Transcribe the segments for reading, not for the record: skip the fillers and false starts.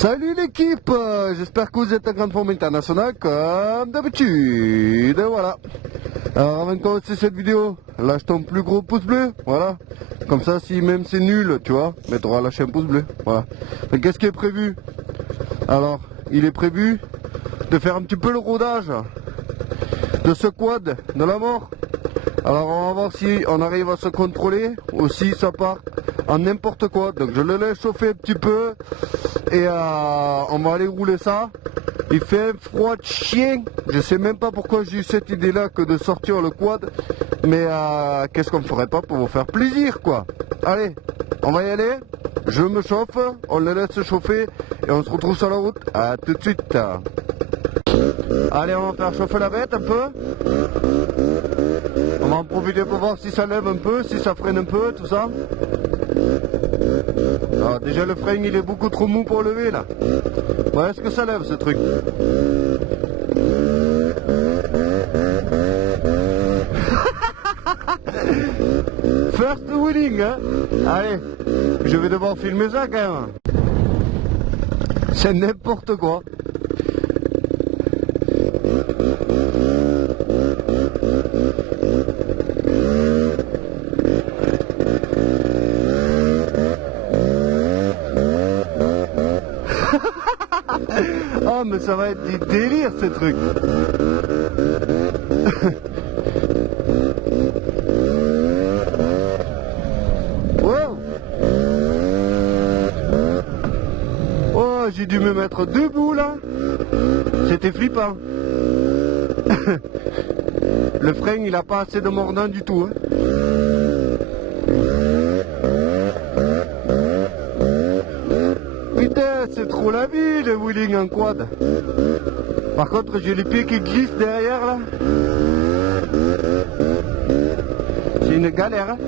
Salut l'équipe, j'espère que vous êtes en grande forme internationale comme d'habitude. Voilà. Alors avant de commencer cette vidéo, lâche ton plus gros pouce bleu, voilà. Comme ça, si même c'est nul, tu vois, mais tu auras lâché un pouce bleu, voilà. Mais qu'est-ce qui est prévu? Alors, il est prévu de faire un petit peu le rodage de ce quad de la mort. Alors on va voir si on arrive à se contrôler ou si ça part en n'importe quoi. Donc je le laisse chauffer un petit peu et on va aller rouler ça. Il fait un froid de chien. Je sais même pas pourquoi j'ai eu cette idée là que de sortir le quad. Mais qu'est-ce qu'on ferait pas pour vous faire plaisir quoi. Allez, on va y aller. Je me chauffe, on le laisse chauffer et on se retrouve sur la route. À tout de suite. Allez, on va faire chauffer la bête un peu. On va en profiter pour voir si ça lève un peu, si ça freine un peu, tout ça. Alors déjà le frein il est beaucoup trop mou pour lever là. Bon, est-ce que ça lève ce truc? First wheeling hein. Allez, je vais devoir filmer ça quand même. C'est n'importe quoi. Oh mais ça va être du délire ce truc. Wow. Oh j'ai dû me mettre debout là. C'était flippant. Le frein il a pas assez de mordant du tout hein. Putain, c'est trop la vie le wheeling en quad. Par contre j'ai les pieds qui glissent derrière là. C'est une galère hein.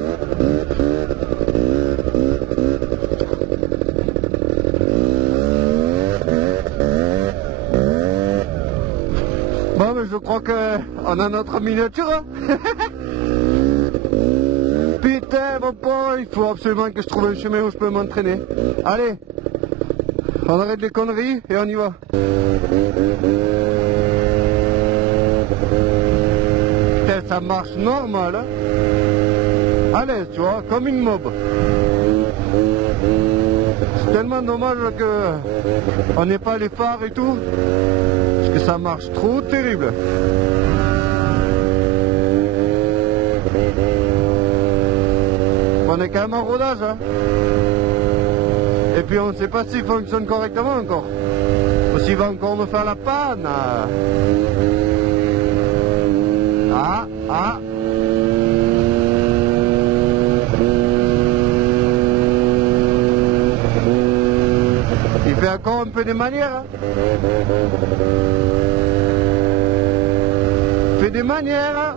Bon mais je crois qu'on a notre miniature hein. Putain mon pauvre, il faut absolument que je trouve un chemin où je peux m'entraîner. Allez, on arrête les conneries et on y va. Putain ça marche normal hein. À l'aise tu vois, comme une mob. C'est tellement dommage que on n'ait pas les phares et tout. Parce que ça marche trop terrible. On est quand même en rodage hein. Et puis on ne sait pas s'il fonctionne correctement encore. Ou s'il va encore me faire la panne. Ah. Il fait encore un peu des manières hein. Il fait des manières.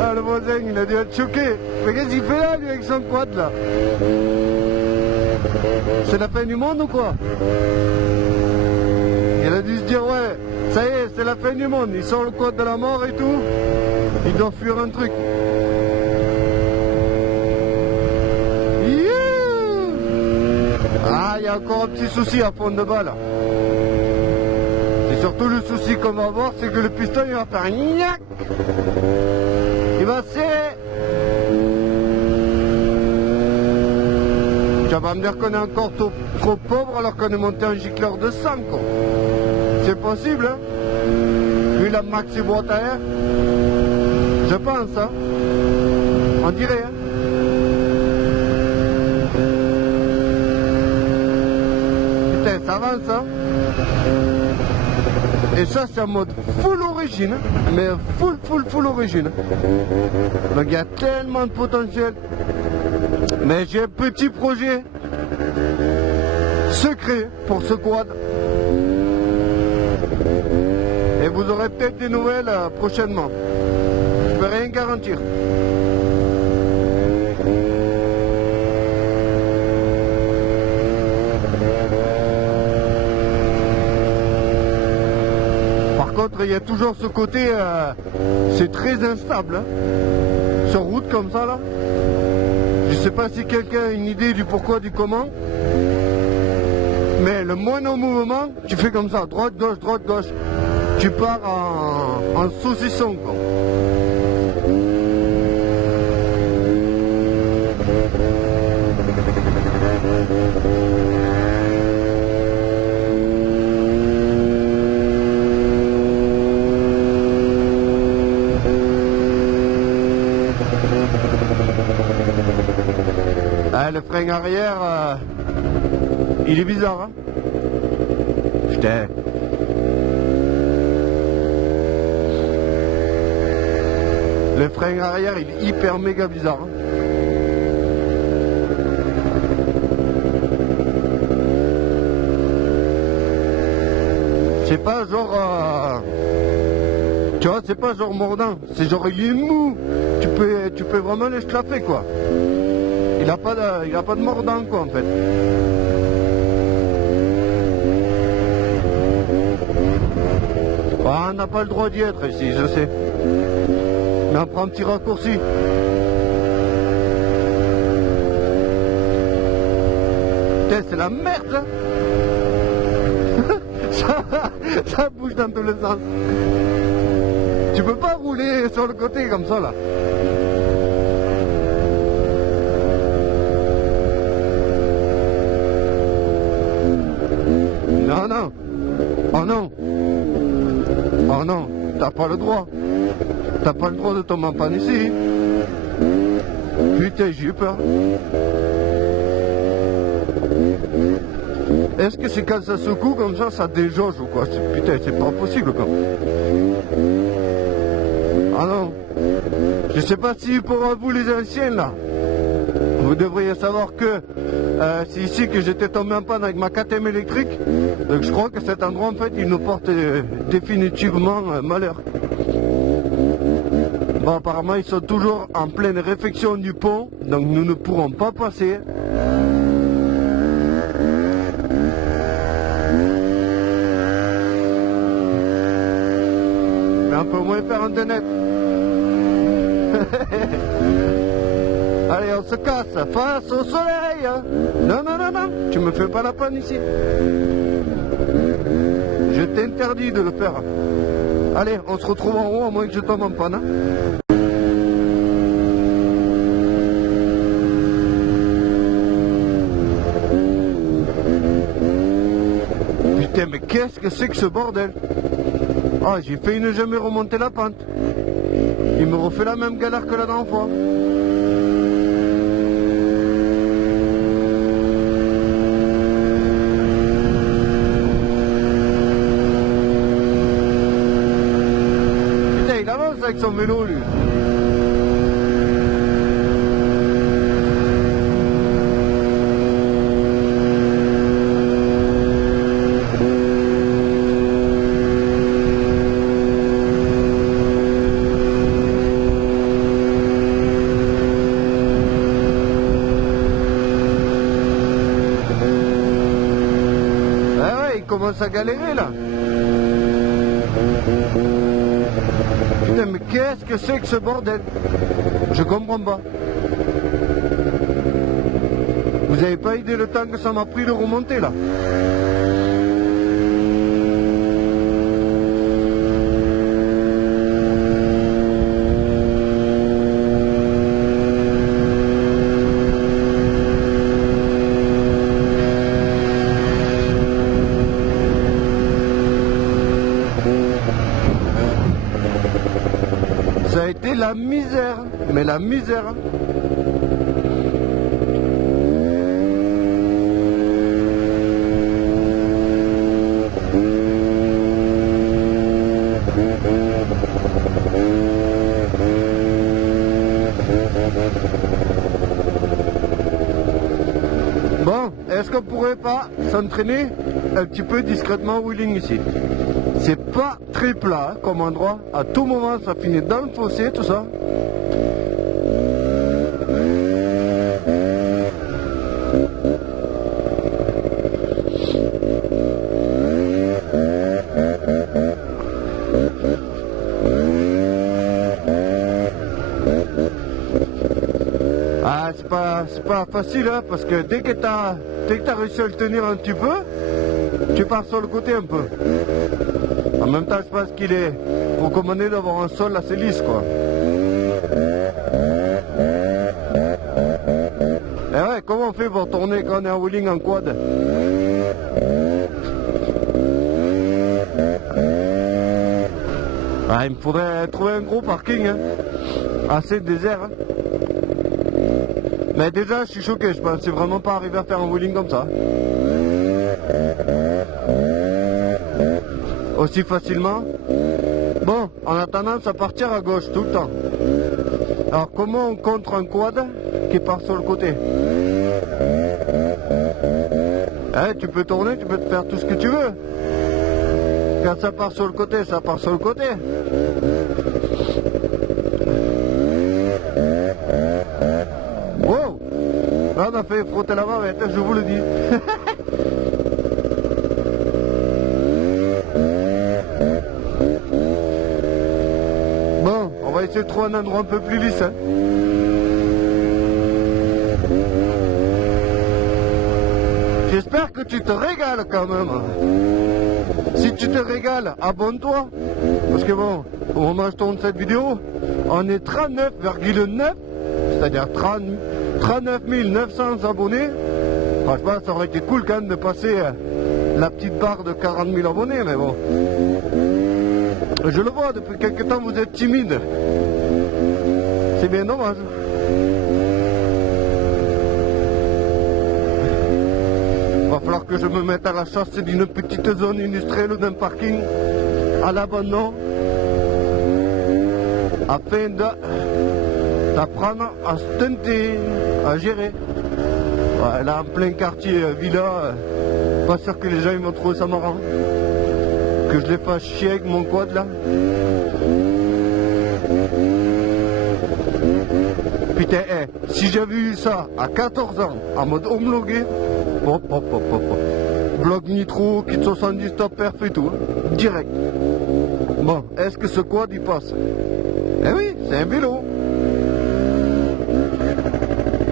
Ah le voisin il a dû être choqué. Mais qu'est-ce qu'il fait là lui avec son quad là? C'est la fin du monde ou quoi? Il a dû se dire ouais, ça y est c'est la fin du monde. Il sort le quad de la mort et tout. Il doit fuir un truc. Ah il y a encore un petit souci à fond de balle. Et surtout le souci qu'on va avoir c'est que le piston il va faire gnac. Il va serrer. Tu vas pas me dire qu'on est encore trop pauvre alors qu'on est monté en gicleur de sang quoi. C'est possible hein. Vu la maxi boîte à air. Je pense hein. On dirait hein. Putain ça avance hein. Et ça c'est en mode full origine, mais full origine. Donc il y a tellement de potentiel. Mais j'ai un petit projet secret pour ce quad. Et vous aurez peut-être des nouvelles prochainement. Je peux rien garantir. Par contre, il y a toujours ce côté, c'est très instable. Hein. Sur route comme ça là. Je sais pas si quelqu'un a une idée du pourquoi, du comment. Mais le moindre mouvement, tu fais comme ça, droite, gauche. Tu pars en saucisson, quoi. Ah, le frein arrière, il est bizarre, hein. Putain. Le frein arrière, il est hyper méga bizarre, hein. C'est pas genre... tu vois, c'est pas genre mordant, c'est genre il est mou. Tu peux vraiment l'esclaffer, quoi. Il a pas de mordant, quoi, en fait. Ah, on n'a pas le droit d'y être ici, je sais. Mais on prend un petit raccourci. Putain, c'est la merde, hein. Ça bouge dans tous les sens. Tu peux pas rouler sur le côté comme ça, là. Non, non. Oh non. Oh non, t'as pas le droit. T'as pas le droit de tomber en panne ici. Putain, j'ai eu peur. Est-ce que c'est quand ça secoue comme ça déjauge ou quoi? Putain, c'est pas possible, quoi. Ah non. Je sais pas si pour vous les anciens, là, vous devriez savoir que c'est ici que j'étais tombé en panne avec ma KTM électrique. Donc je crois que cet endroit, en fait, il nous porte définitivement malheur. Bon, apparemment, ils sont toujours en pleine réfection du pont, donc nous ne pourrons pas passer. Mais on peut au moins faire un net. Allez, on se casse face au soleil. Non, non, non, non, tu me fais pas la panne ici. Je t'interdis de le faire. Allez, on se retrouve en haut, à moins que je tombe en panne. Putain, mais qu'est-ce que c'est que ce bordel? Ah, j'ai failli ne jamais remonter la pente. Il me refait la même galère que la dernière fois. Putain, il avance avec son vélo, lui. Commence à galérer là. Putain, mais qu'est-ce que c'est que ce bordel? Je comprends pas. Vous avez pas idée le temps que ça m'a pris de remonter là? Ça a été la misère, mais la misère. Bon, est-ce qu'on pourrait pas s'entraîner un petit peu discrètement wheeling ici? C'est pas très plat hein, comme endroit. À tout moment, ça finit dans le fossé, tout ça. Ah, pas facile, hein, parce que dès que tu as réussi à le tenir un petit peu, tu pars sur le côté un peu. En même temps, je pense qu'il est recommandé d'avoir un sol assez lisse, quoi. Et ouais, comment on fait pour tourner quand on est en wheeling en quad? Ah, il me faudrait trouver un gros parking, hein. Assez désert. Hein. Mais déjà, je suis choqué, je pensais vraiment pas arriver à faire un wheeling comme ça. Aussi facilement. Bon, on a tendance à partir à gauche tout le temps. Alors comment on contre un quad qui part sur le côté? Tu peux tourner, tu peux te faire tout ce que tu veux. Quand ça part sur le côté, ça part sur le côté. Wow! Là on a fait frotter la bavette, je vous le dis. Bon, on va essayer de trouver un endroit un peu plus lisse. Hein. J'espère que tu te régales quand même. Si tu te régales, abonne-toi. Parce que bon, au moment où je tourne cette vidéo, on est 39,9, c'est-à-dire 39 900 abonnés. Franchement, ça aurait été cool quand même de passer la petite barre de 40 000 abonnés, mais bon. Je le vois, depuis quelques temps vous êtes timide. C'est bien dommage. Va falloir que je me mette à la chasse d'une petite zone industrielle ou d'un parking à l'abandon afin d'apprendre à stunter, à gérer. Ouais, là en plein quartier villa, pas sûr que les gens ils vont trouver ça marrant. Que je les fasse chier avec mon quad là. Putain, si j'avais eu ça à 14 ans en mode homologué, bloc nitro, kit 70 top perf et tout, hein, direct. Bon, est-ce que ce quad il passe? Eh oui, c'est un vélo.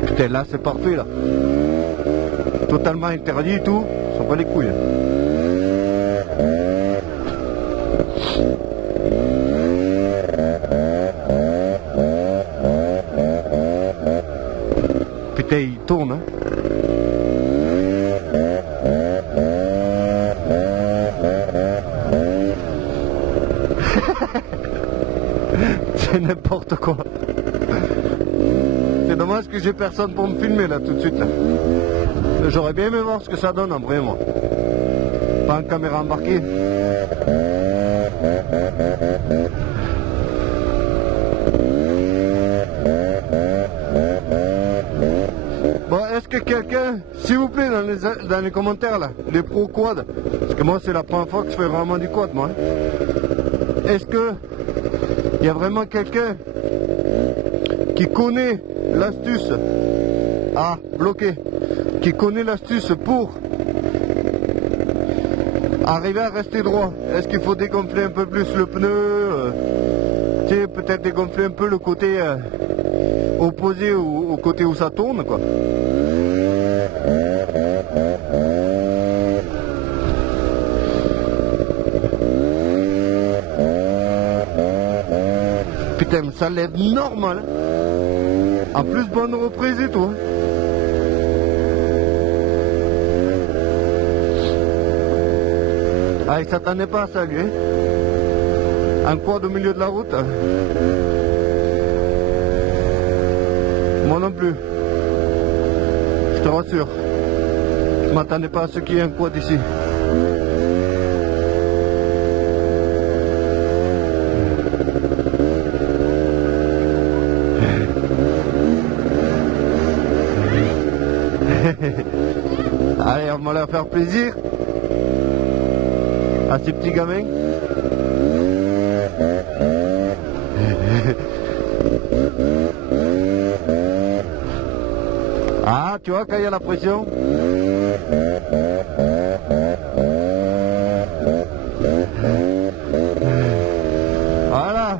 Putain, là c'est parfait là. Totalement interdit et tout, ils sont pas les couilles. Putain, il tourne, hein. C'est n'importe quoi. C'est dommage que j'ai personne pour me filmer là tout de suite. J'aurais bien aimé voir ce que ça donne en vrai, moi. Pas en caméra embarquée. Bon, est-ce que quelqu'un, s'il vous plaît, dans les commentaires là, les pro quad, parce que moi c'est la première fois que je fais vraiment du quad, moi. Est-ce que il y a vraiment quelqu'un qui connaît l'astuce à bloquer, qui connaît l'astuce pour arriver à rester droit? Est-ce qu'il faut dégonfler un peu plus le pneu, tu sais, peut-être dégonfler un peu le côté opposé au côté où ça tourne, quoi. Putain, ça lève normal. En plus, bonne reprise et tout. Ah, il s'attendait pas à ça, lui. Un quad au milieu de la route. Moi non plus. Je te rassure. Je m'attendais pas à ce qu'il y ait un quad ici. Allez, on va leur faire plaisir à ces petits gamins. Ah, tu vois, quand il y a la pression. Voilà.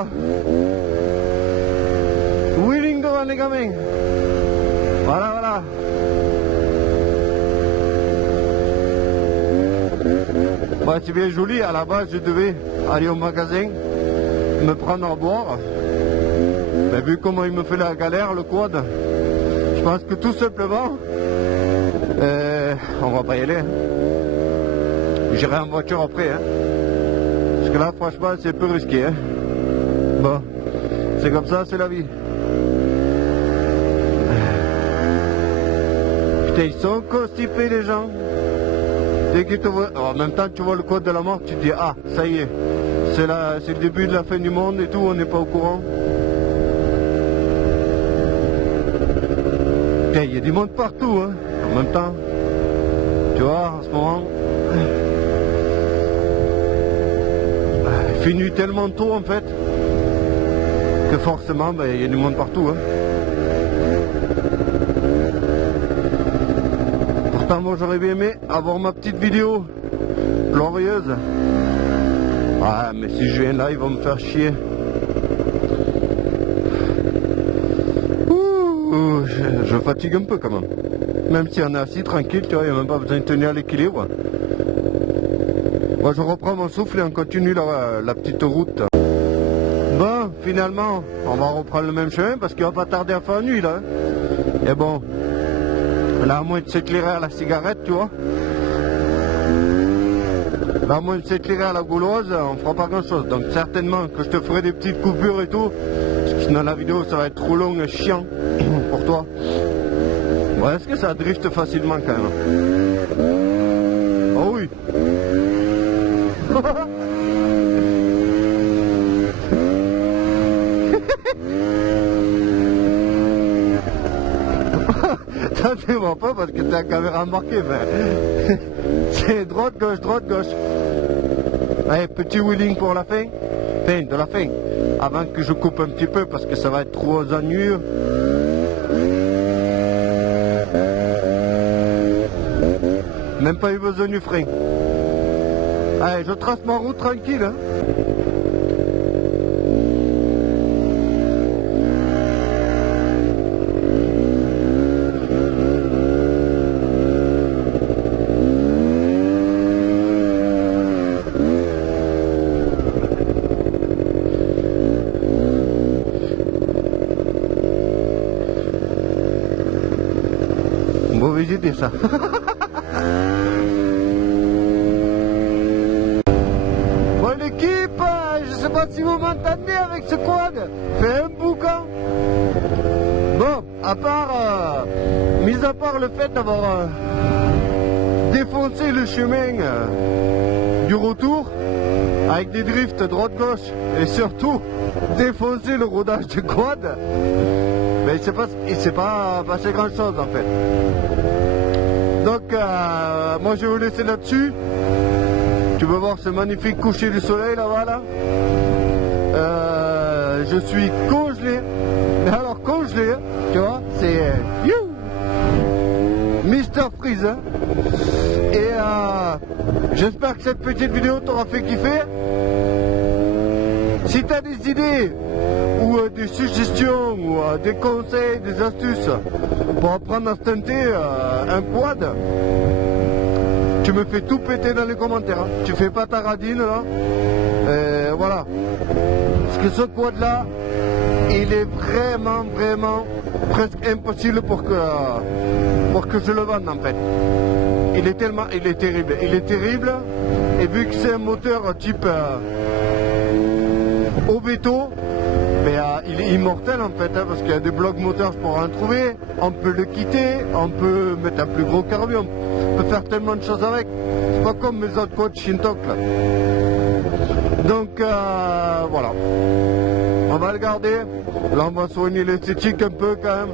encore. Wheeling devant les gamins. Voilà, voilà. Ouais, c'est bien joli. À la base, je devais aller au magasin, me prendre à boire. Mais vu comment il me fait la galère, le quad, je pense que tout simplement, on va pas y aller. Hein. J'irai en voiture après. Hein. Parce que là, franchement, c'est un peu risqué. Hein. Bon, c'est comme ça, c'est la vie. Putain, ils sont constipés les gens. Dès qu'ils te voient, en même temps tu vois le code de la mort, tu te dis ah ça y est, c'est le début de la fin du monde et tout, on n'est pas au courant. Putain, il y a du monde partout hein, en même temps. Tu vois, en ce moment. Il fait nuit tellement tôt en fait que forcément ben, il y a du monde partout. Hein. Moi j'aurais bien aimé avoir ma petite vidéo glorieuse. Ah mais si je viens là ils vont me faire chier. Ouh, je fatigue un peu quand même. Même si on est assis tranquille, tu vois, il n'y a même pas besoin de tenir l'équilibre. Moi je reprends mon souffle et on continue la petite route. Bon, finalement, on va reprendre le même chemin parce qu'il va pas tarder à faire nuit là. Et bon. Là, à moins de s'éclairer à la cigarette, tu vois. Là, à moins de s'éclairer à la gauloise, on fera pas grand chose. Donc, certainement que je te ferai des petites coupures et tout. Parce que sinon, la vidéo, ça va être trop long et chiant pour toi. Ouais, est-ce que ça drift facilement quand même? Oh oui. Ça ne vois pas parce que t'as la caméra marquée, mais c'est droite, gauche, droite, gauche. Allez, petit wheeling pour la fin. Fin de la fin. Avant que je coupe un petit peu parce que ça va être trop ennuyeux. Même pas eu besoin du frein. Allez, je trace ma route tranquille. Hein. Mauvaise idée ça. Bon l'équipe, je sais pas si vous m'entendez avec ce quad. Fait un boucan. Bon, à part, mis à part le fait d'avoir défoncé le chemin du retour avec des drifts droite-gauche et surtout défoncer le rodage du quad. Mais il s'est pas passé grand chose en fait. Donc moi je vais vous laisser là-dessus. Tu peux voir ce magnifique coucher du soleil là-bas là. Je suis congelé. Mais alors congelé, hein, tu vois, c'est Mister Freeze. Hein. Et j'espère que cette petite vidéo t'aura fait kiffer. Si tu as des idées ou des suggestions ou des conseils, des astuces pour apprendre à stunter un quad, tu me fais tout péter dans les commentaires. Hein. Tu fais pas ta radine là. Et voilà. Parce que ce quad là, il est vraiment presque impossible pour que je le vende en fait. Il est terrible. Il est terrible. Et vu que c'est un moteur type Obeto, mais il est immortel en fait, hein, parce qu'il y a des blocs moteurs, je pourrais en trouver, on peut le quitter, on peut mettre un plus gros carbu, on peut faire tellement de choses avec, c'est pas comme mes autres quads Shintok là. Donc voilà, on va le garder, là on va soigner l'esthétique un peu quand même,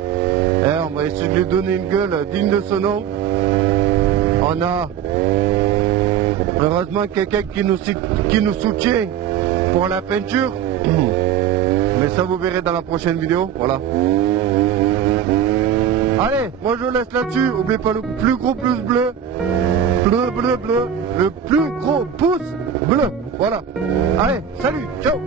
et on va essayer de lui donner une gueule digne de ce nom. On a heureusement quelqu'un qui nous soutient pour la peinture. Mais ça vous verrez dans la prochaine vidéo, voilà. Allez, moi je vous laisse là-dessus. N'oubliez pas le plus gros pouce bleu. Le plus gros pouce bleu. Voilà. Allez, salut, ciao.